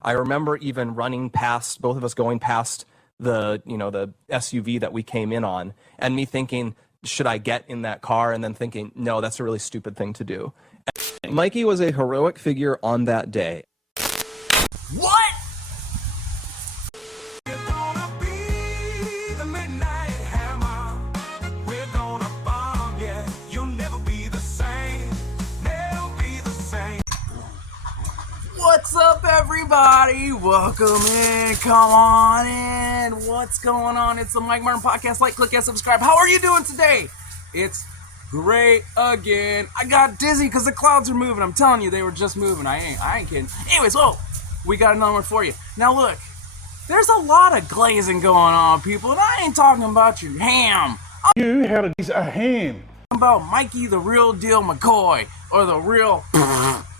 I remember even running past, both of us going past the SUV that we came in on, and me thinking, should I get in that car? And then thinking, no, that's a really stupid thing to do. And Mikey was a heroic figure on that day. What? What's up, everybody? Welcome in. Come on in. What's going on? It's the Mike Martin Podcast. Like, click, and subscribe. How are you doing today? It's great again. I got dizzy because the clouds are moving. I'm telling you, they were just moving. I ain't kidding. Anyways, we got another one for you. Now, look, there's a lot of glazing going on, people, and I ain't talking about your ham. You had a ham. About Mikey the real deal McCoy, or the real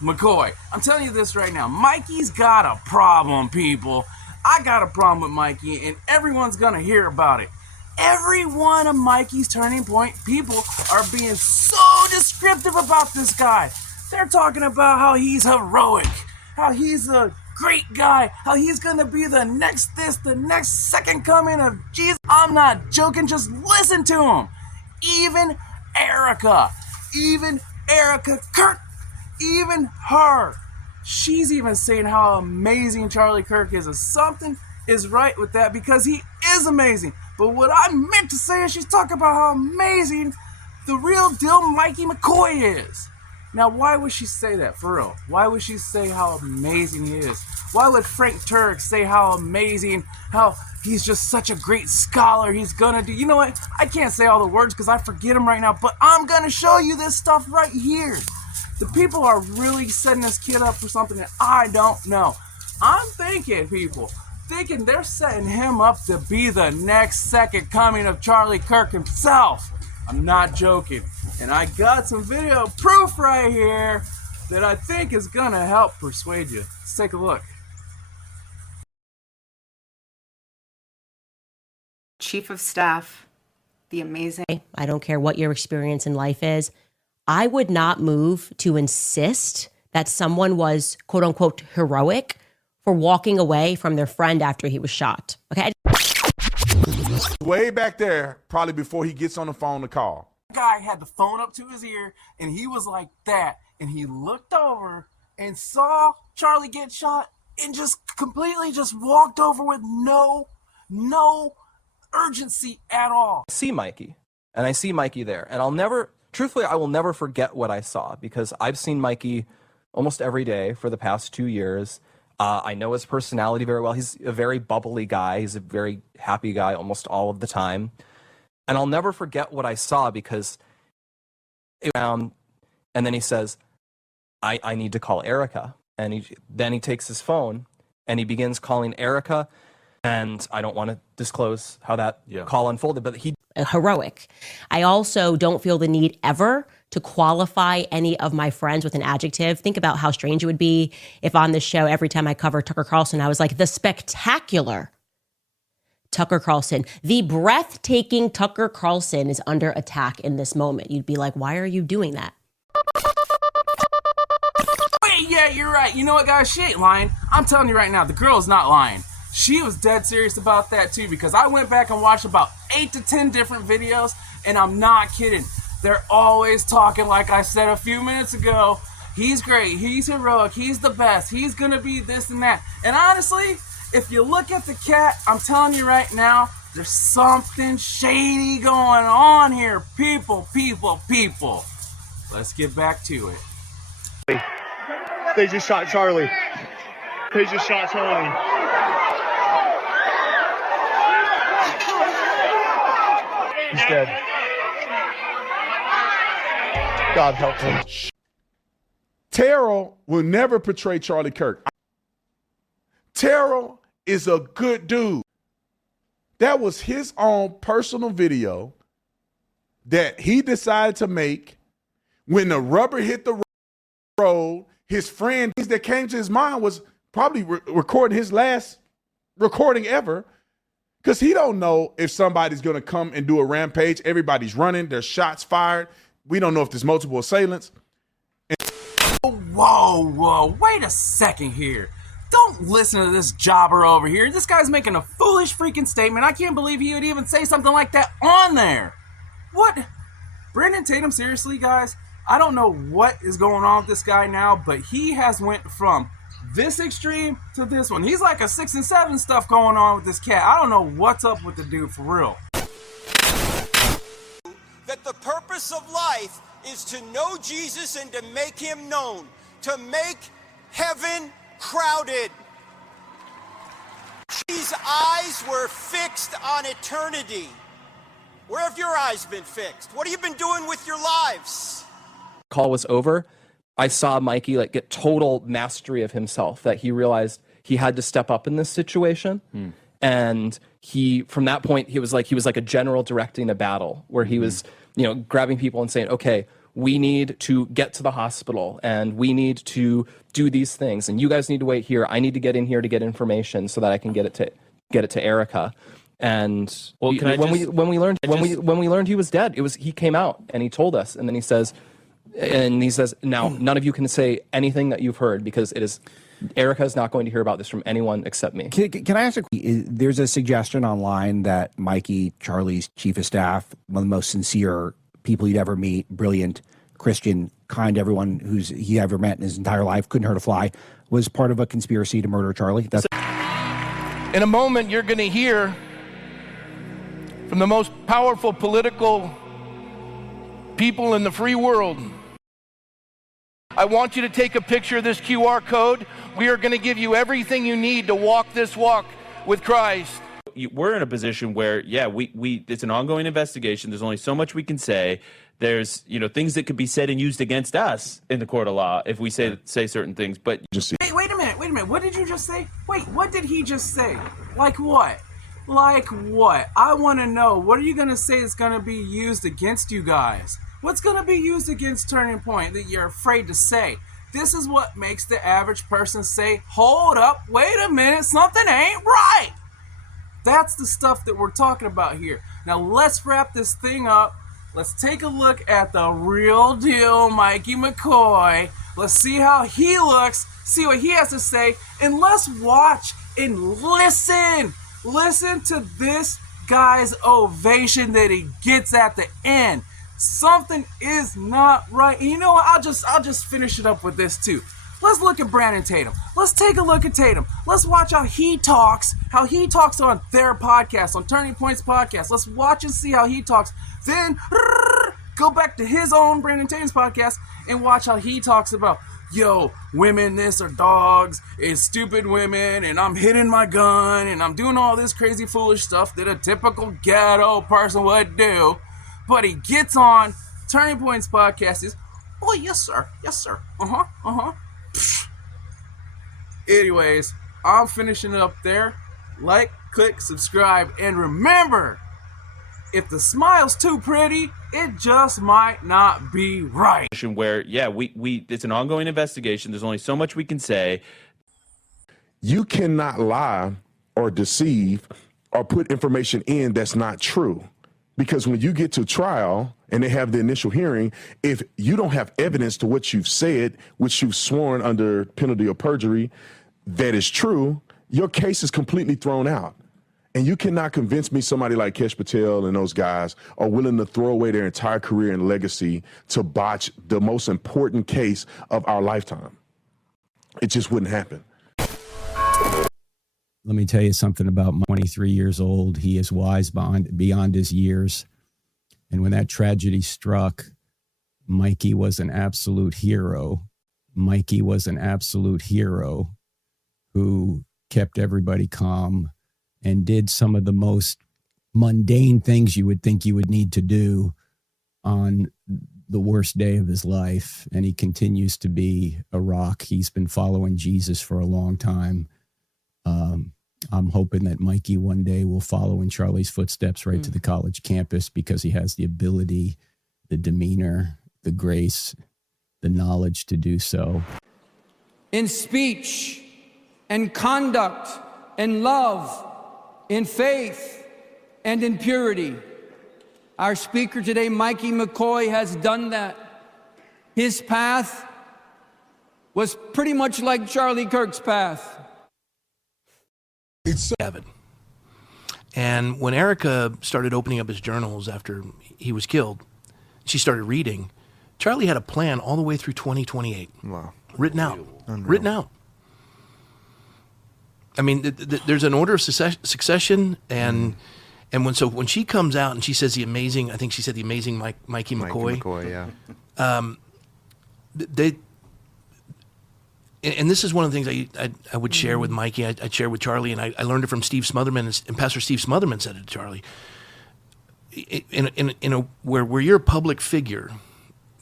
McCoy. I'm telling you this right now. Mikey's got a problem, people. I got a problem with Mikey, and everyone's gonna hear about it. Every one of Mikey's turning point people are being so descriptive about this guy. They're talking about how he's heroic, how he's a great guy, how he's gonna be the next this, the next second coming of Jesus. I'm not joking, just listen to him. Even Erica Kirk, even her, she's even saying how amazing Charlie Kirk is. And something is right with that, because he is amazing. But what I meant to say is she's talking about how amazing the real deal Mikey McCoy is. Now, why would she say that, for real? Why would she say how amazing he is? Why would Frank Turk say how amazing, how he's just such a great scholar, he's gonna do... You know what? I can't say all the words because I forget them right now, but I'm gonna show you this stuff right here. The people are really setting this kid up for something that I don't know. I'm thinking, people, they're setting him up to be the next second coming of Charlie Kirk himself. I'm not joking. And I got some video proof right here that I think is gonna help persuade you. Let's take a look. Chief of Staff, the amazing... I don't care what your experience in life is. I would not move to insist that someone was, quote unquote, heroic for walking away from their friend after he was shot. Okay. Way back there, probably before he gets on the phone to call. The guy had the phone up to his ear, and he was like that. And he looked over and saw Charlie get shot and just completely just walked over with no urgency at all. I see Mikey, and I see Mikey there, and truthfully, I will never forget what I saw, because I've seen Mikey almost every day for the past 2 years. I know his personality very well. He's a very bubbly guy. He's a very happy guy almost all of the time. And I'll never forget what I saw, because and then he says, I need to call Erica. And then he takes his phone and he begins calling Erica. And I don't want to disclose how that call unfolded, but he... Heroic. I also don't feel the need ever to qualify any of my friends with an adjective. Think about how strange it would be if on this show, every time I cover Tucker Carlson, I was like, the spectacular Tucker Carlson. The breathtaking Tucker Carlson is under attack in this moment. You'd be like, why are you doing that? Wait, yeah, you're right. You know what, guys? She ain't lying. I'm telling you right now, the girl's not lying. She was dead serious about that too, because I went back and watched about 8 to 10 different videos, and I'm not kidding. They're always talking, like I said a few minutes ago, he's great, he's heroic, he's the best, he's gonna be this and that. And honestly, if you look at the cat, I'm telling you right now, there's something shady going on here. People. Let's get back to it. They just shot Charlie. He's dead. God help him. Terrell will never portray Charlie Kirk. Terrell is a good dude. That was his own personal video that he decided to make when the rubber hit the road. His friend that came to his mind was probably recording his last recording ever, because he don't know if somebody's going to come and do a rampage. Everybody's running. There's shots fired. We don't know if there's multiple assailants. Whoa, wait a second here. Don't listen to this jobber over here. This guy's making a foolish freaking statement. I can't believe he would even say something like that on there. What? Brandon Tatum, seriously, guys? I don't know what is going on with this guy now, but he has went from this extreme to this one. He's like a 6 and 7 stuff going on with this cat. I don't know what's up with the dude for real. That the purpose of life is to know Jesus and to make him known, to make heaven crowded. These eyes were fixed on eternity. Where have your eyes been fixed? What have you been doing with your lives? Call was over, I saw Mikey like get total mastery of himself, that he realized he had to step up in this situation. And he, from that point, he was like a general directing a battle where he was, grabbing people and saying, okay, we need to get to the hospital and we need to do these things. And you guys need to wait here. I need to get in here to get information so that I can get it to Erica. And when we learned he was dead, he came out and he told us, and then he says, now none of you can say anything that you've heard, because Erica is not going to hear about this from anyone except me. Can I ask there's a suggestion online that Mikey, Charlie's chief of staff, one of the most sincere people you'd ever meet, brilliant, Christian, kind, everyone he ever met in his entire life, couldn't hurt a fly, was part of a conspiracy to murder Charlie. In a moment, you're going to hear from the most powerful political people in the free world. I want you to take a picture of this QR code. We are going to give you everything you need to walk this walk with Christ. We're in a position where, it's an ongoing investigation. There's only so much we can say. There's, things that could be said and used against us in the court of law if we say certain things. But Hey, wait a minute. What did you just say? Wait, what did he just say? Like what? I want to know. What are you going to say is going to be used against you guys? What's going to be used against Turning Point that you're afraid to say? This is what makes the average person say, hold up, wait a minute, something ain't right. That's the stuff that we're talking about here. Now let's wrap this thing up. Let's take a look at the real deal Mikey McCoy. Let's see how he looks, see what he has to say, and let's watch and listen. Listen to this guy's ovation that he gets at the end. Something is not right. And you know what? I'll just finish it up with this too. Let's look at Brandon Tatum. Let's take a look at Tatum. Let's watch how he talks on their podcast, on Turning Point's podcast. Let's watch and see how he talks. Then go back to his own Brandon Tatum's podcast and watch how he talks about, women this are dogs, it's stupid women, and I'm hitting my gun, and I'm doing all this crazy foolish stuff that a typical ghetto person would do. But he gets on Turning Point's podcast is, oh, yes, sir. Anyways, I'm finishing it up there. Like, click, subscribe, and remember, if the smile's too pretty, it just might not be right. Where, it's an ongoing investigation. There's only so much we can say. You cannot lie or deceive or put information in that's not true. Because when you get to trial and they have the initial hearing, if you don't have evidence to what you've said, which you've sworn under penalty of perjury, that is true, your case is completely thrown out. And you cannot convince me somebody like Kesh Patel and those guys are willing to throw away their entire career and legacy to botch the most important case of our lifetime. It just wouldn't happen. Let me tell you something about 23 years old. He is wise beyond his years. And when that tragedy struck, Mikey was an absolute hero. Mikey was an absolute hero who kept everybody calm and did some of the most mundane things you would think you would need to do on the worst day of his life. And he continues to be a rock. He's been following Jesus for a long time. I'm hoping that Mikey one day will follow in Charlie's footsteps right to the college campus, because he has the ability, the demeanor, the grace, the knowledge to do so. In speech and conduct and love, in faith and in purity. Our speaker today, Mikey McCoy, has done that. His path was pretty much like Charlie Kirk's path. Avid. And when Erica started opening up his journals after he was killed, she started reading. Charlie had a plan all the way through 2028. Wow. Written out. Written out. I mean, there's an order of succession, and when she comes out and she says the amazing, I think she said the amazing Mikey McCoy. Mikey McCoy, yeah. And this is one of the things I would share with Mikey. I'd share with Charlie, and I learned it from Steve Smotherman, and Pastor Steve Smotherman said it to Charlie. Where you're a public figure,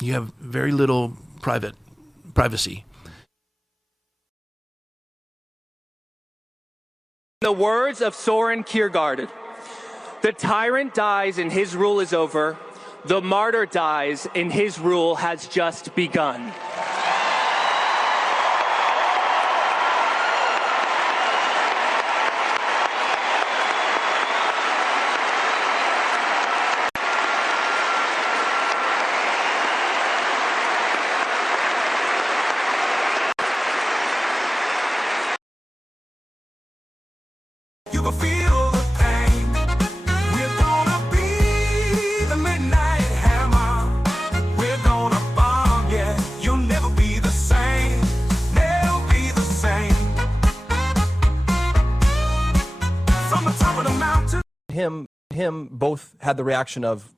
you have very little privacy. The words of Soren Kierkegaard, the tyrant dies and his rule is over. The martyr dies and his rule has just begun. You can feel the pain. We're gonna be the midnight hammer. We're gonna bomb, yeah. You'll never be the same. Never be the same. From the top of the mountain. Him both had the reaction of,